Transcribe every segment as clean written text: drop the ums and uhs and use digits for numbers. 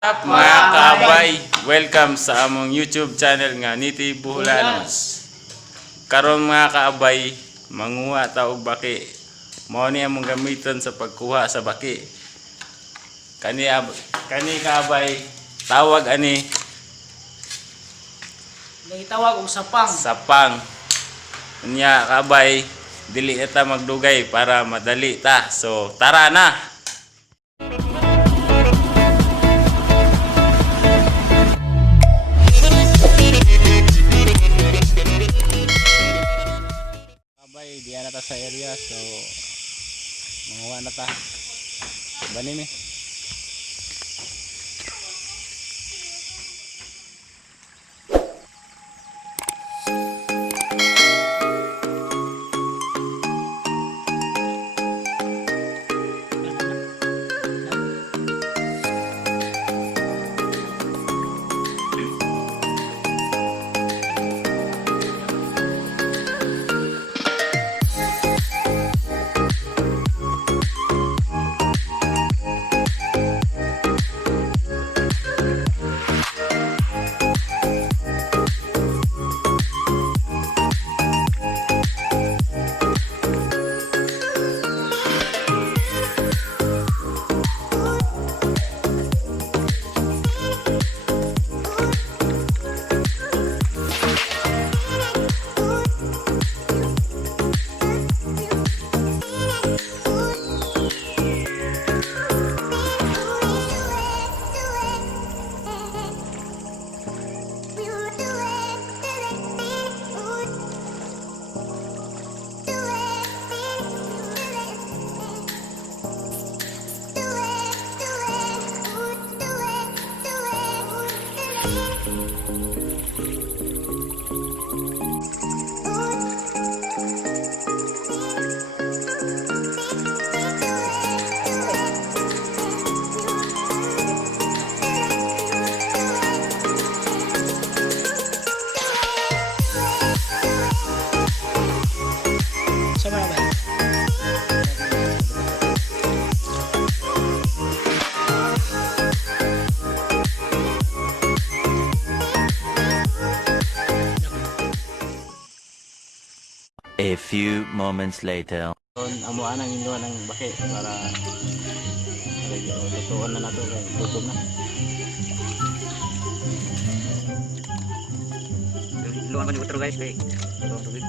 Up mga kabay, welcome sa among YouTube channel nga Niti Buhulanos. Karon mga kaabay, manguha ta og baki. Mao ni among gamiton sa pagkuha sa baki. Kani kaabay, tawag ani tawag og sapang. Sapang. Unya kaabay, dili ta magdugay para madali ta. So tara na. Diyan na ta sa area, so manguha na ta. Bani mi. A few moments later. Amo anang inuan ng baki para lutuan na nato kay gutom na. Luang kan water guys, kay tubig.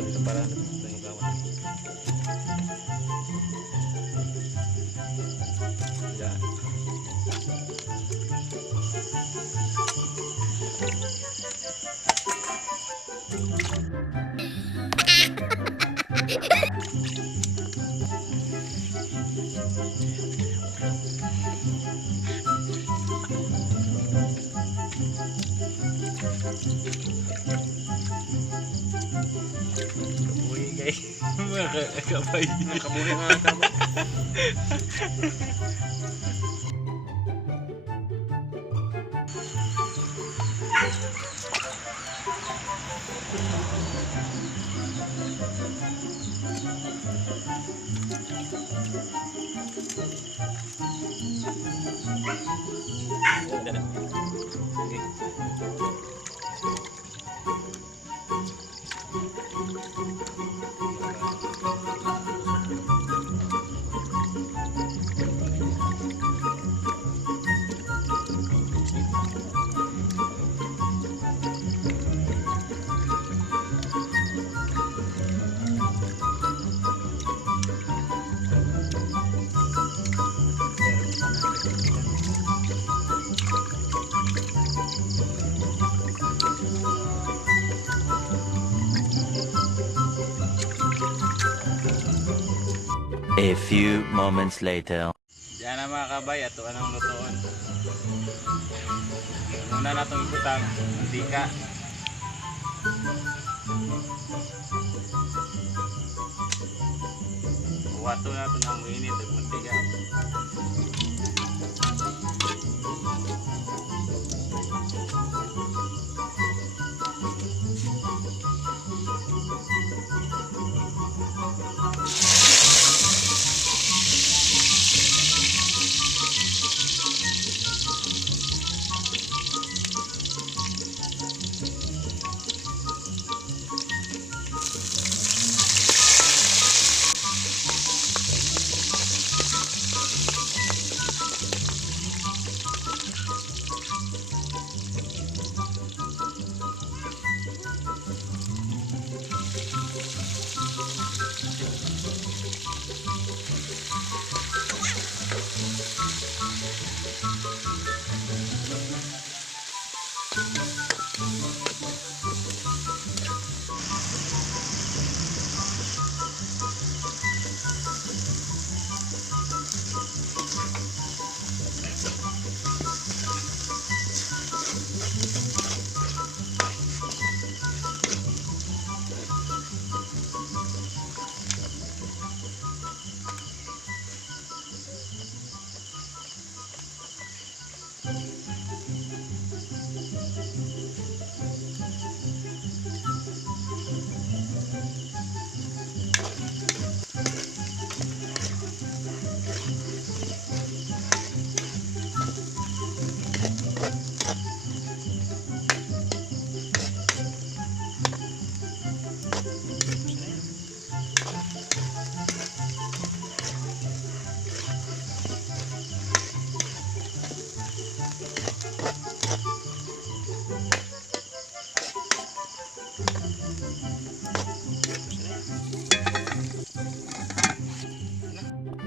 Dito para nangigawan. Ya. Kabay. Kabuhi mga kabay. A few moments later. Yan na mga kabay, ato anong lutoon. Una na itong ibutang mantika. Wato na ito ng mainit at mantika.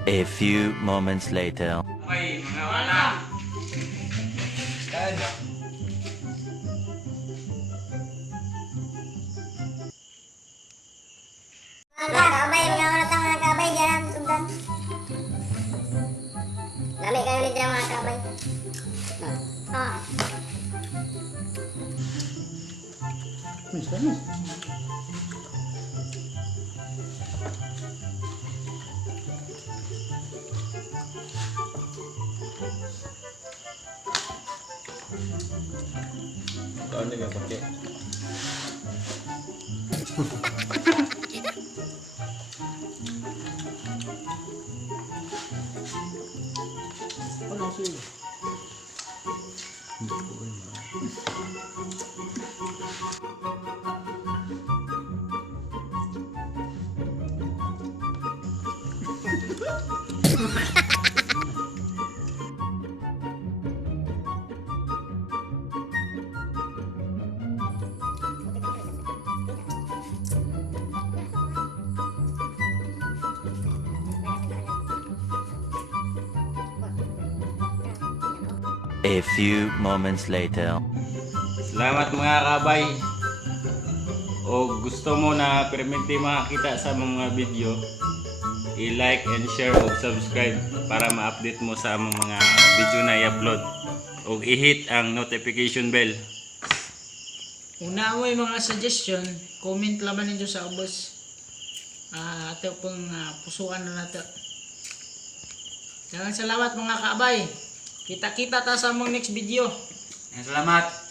A few moments later. Okay, mga wala. Mga kabay, mga ulatang mga kabay, dyan, sundan. Lami kayo ulit dyan mga kabay. Ah. Taon na pakai. A few moments later. Salamat mga kabay. O gusto mo na permente makakita sa mga video, i-like and share o subscribe para ma-update mo sa among mga video na i-upload. O i-hit ang notification bell. Una mo yung mga suggestion, comment laban ninyo sa ubos. Ato pong pusuan na nato. Salamat mga kaabay. Kita-kita ta sa among next video. Salamat.